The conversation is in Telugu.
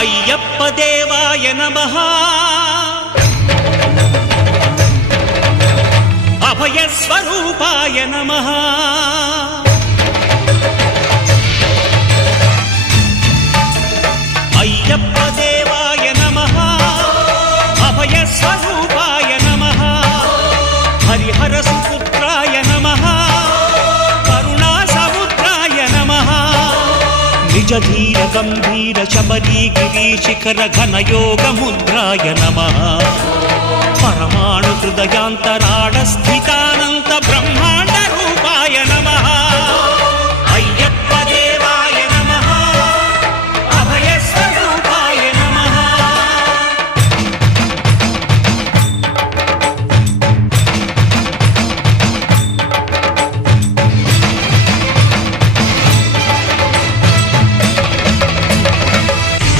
అయ్యప్ప దేవాయ నమః అభయ స్వరూపాయ నమః అయ్యప్ప దేవాయ నమః అభయ స్వరూపాయ నమః హరిహర సుపుత్రాయ నమః కరుణా సముద్రాయ నమః నిజ ధీర గంభీర శబరీ గిరీశిఖర ఘనయోగ ముద్రాయ నమః పరమాణు హృదయాంతరాళ స్థితానంత